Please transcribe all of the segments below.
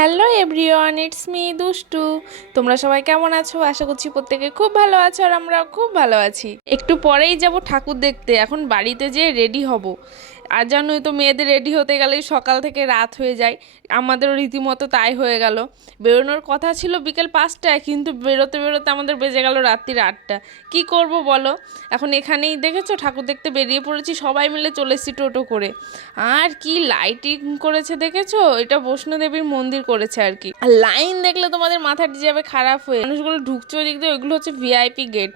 Hello everyone it's me দুষ্টু। তোমরা সবাই কেমন আছো? আশা করছি প্রত্যেকে খুব ভালো আছো আর আমরা খুব ভালো আছি। একটু পরেই যাব ঠাকুর দেখতে। এখন বাড়িতে যেয়ে রেডি হব। আর জানোই তো, মেয়েদের রেডি হতে গেলে সকাল থেকে রাত হয়ে যায়। আমাদেরও রীতিমতো তাই হয়ে গেল। বেরোনোর কথা ছিল বিকেল পাঁচটায়, কিন্তু বেরোতে বেরোতে আমাদের বেজে গেল রাত্রির আটটা। কি করব বলো? এখন এখানেই দেখেছ? ঠাকুর দেখতে বেরিয়ে পড়েছি, সবাই মিলে চলে এসেছি টোটো করে। আর কি লাইটিং করেছে দেখেছ? এটা বৈষ্ণোদেবীর মন্দির করেছে আর কি। আর লাইন দেখলে তোমাদের মাথাটি যাবে খারাপ হয়ে। মানুষগুলো ঢুকছে ওই দিক দিয়ে, ওইগুলো হচ্ছে ভিআইপি গেট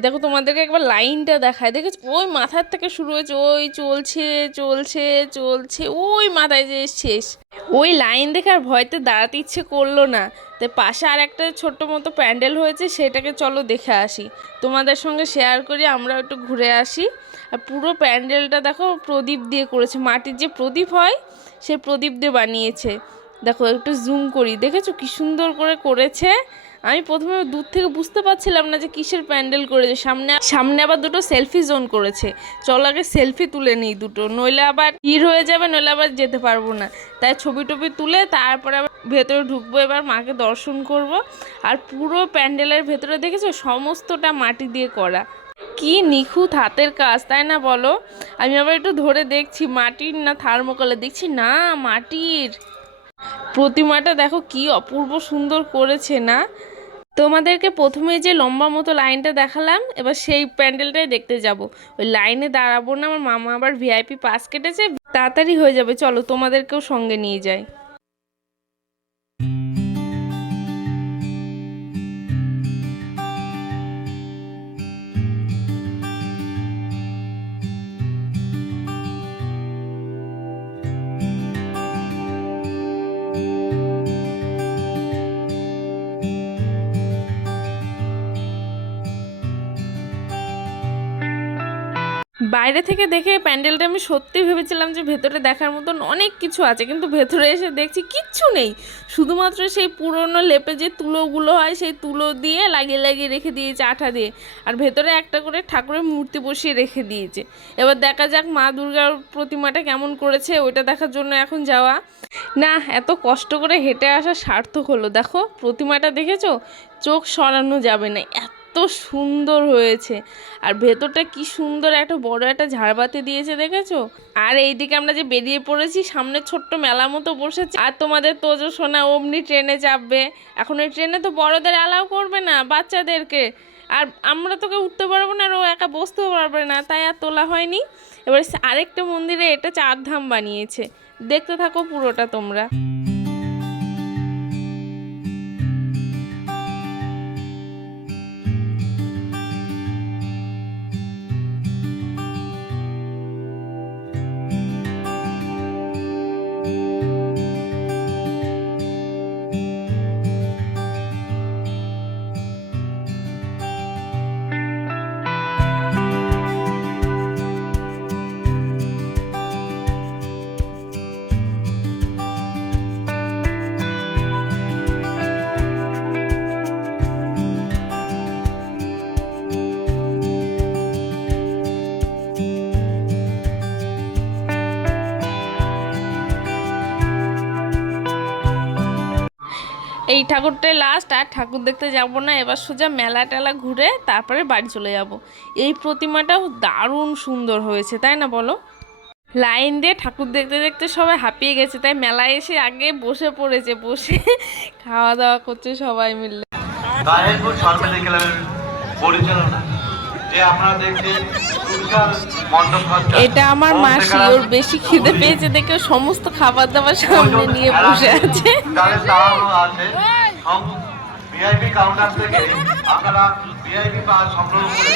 দেখো, তোমাদেরকে একবার লাইনটা দেখায় দেখেছ? ওই মাথার থেকে শুরু হয়েছে, ওই চলছে চলছে চলছে, ওই মাথায় যে শেষ। ওই লাইন দেখে আর ভয়তে দাঁড়াতে ইচ্ছে করল না। তো পাশে আর একটা ছোট্ট মতো প্যান্ডেল হয়েছে, সেটাকে চলো দেখে আসি। তোমাদের সঙ্গে শেয়ার করি আমরা একটু ঘুরে আসি। আর পুরো প্যান্ডেলটা দেখো, প্রদীপ দিয়ে করেছে। মাটির যে প্রদীপ হয়, সে প্রদীপ দিয়ে বানিয়েছে। দেখো, একটু জুম করি। দেখেছ? কি সুন্দর করে করেছে। আমি প্রথমে দূর থেকে বুঝতে পারছিলাম না যে কিসের প্যান্ডেল করেছে। সামনে সামনে আবার দুটো সেলফি জোন করেছে। চল আগে সেলফি তুলে নিই দুটো, নইলে আবার ভিড় হয়ে যাবে, নইলে আবার যেতে পারব না। তাই ছবি টবি তুলে তারপরে আবার ভেতরে ঢুকবো, এবার মাকে দর্শন করব। আর পুরো প্যান্ডেলের ভেতরে দেখেছ? সমস্তটা মাটি দিয়ে করা। কি নিখুঁত হাতের কাজ, তাই না বলো? আমি আবার একটু ধরে দেখছি, মাটির না থার্মোকলে দেখছি না, মাটির। প্রতিমাটা দেখো কি অপূর্ব সুন্দর করেছে না? তোমাদেরকে প্রথমে যে লম্বা মতো লাইনটা দেখালাম, এবার সেই প্যান্ডেলটাই দেখতে যাব। ওই লাইনে দাঁড়াবো না, আমার মামা আবার ভিআইপি পাস কেটেছে, তাড়াতাড়ি হয়ে যাবে, চলো তোমাদেরকেও সঙ্গে নিয়ে যাই। বাইরে থেকে দেখে প্যান্ডেলটা আমি সত্যি ভেবেছিলাম যে ভেতরে দেখার মতন অনেক কিছু আছে, কিন্তু ভেতরে এসে দেখছি কিচ্ছু নেই। শুধুমাত্র সেই পুরনো লেপে যে তুলোগুলো হয়, সেই তুলো দিয়ে লাগিয়ে লাগিয়ে রেখে দিয়েছে আঠা দিয়ে। আর ভেতরে একটা করে ঠাকুরের মূর্তি বসিয়ে রেখে দিয়েছে। এবার দেখা যাক মা দুর্গার প্রতিমাটা কেমন করেছে, ওইটা দেখার জন্য এখন যাওয়া। না, এত কষ্ট করে হেঁটে আসা সার্থক হলো। দেখো, প্রতিমাটা দেখেছ? চোখ সরানো যাবে না। এত এত সুন্দর হয়েছে। আর ভেতরটা কি সুন্দর একটা বড় একটা ঝাড়বাতি দিয়েছে দেখেছ? আর এইদিকে আমরা যে বেরিয়ে পড়েছি, সামনে ছোট্ট মেলা মতো বসেছে। আর তোমাদের তোজো সোনা অমনি ট্রেনে চাপবে। এখন ওই ট্রেনে তো বড়দের অ্যালাউ করবে না বাচ্চাদেরকে। আর আমরা তোকে উঠতে পারব না আর ও একা বসতেও পারবে না, তাই আর তোলা হয়নি। এবার আরেকটা মন্দিরে এটা চার ধাম বানিয়েছে। দেখতে থাকো পুরোটা তোমরা। এই ঠাকুরটাই লাস্ট আর ঠাকুর দেখতে যাব না, এবার সোজা মেলা টেলা ঘুরে তারপরে বাড়ি চলে যাব। এই প্রতিমাটাও দারুণ সুন্দর হয়েছে, তাই না বলো? লাইন দিয়ে ঠাকুর দেখতে দেখতে সবাই হাঁপিয়ে গেছে, তাই মেলায় এসে আগে বসে পড়েছে, বসে খাওয়া দাওয়া করছে সবাই মিলে। এটা আমার মাসি ওর বেশি খিদে পেয়েছে দেখে সমস্ত খাবার দাবার সামনে নিয়ে বসে আছে। আছে। ভিআইপি কাউন্টার থেকে আপনারা ভিআইপি পাস সংগ্রহ করে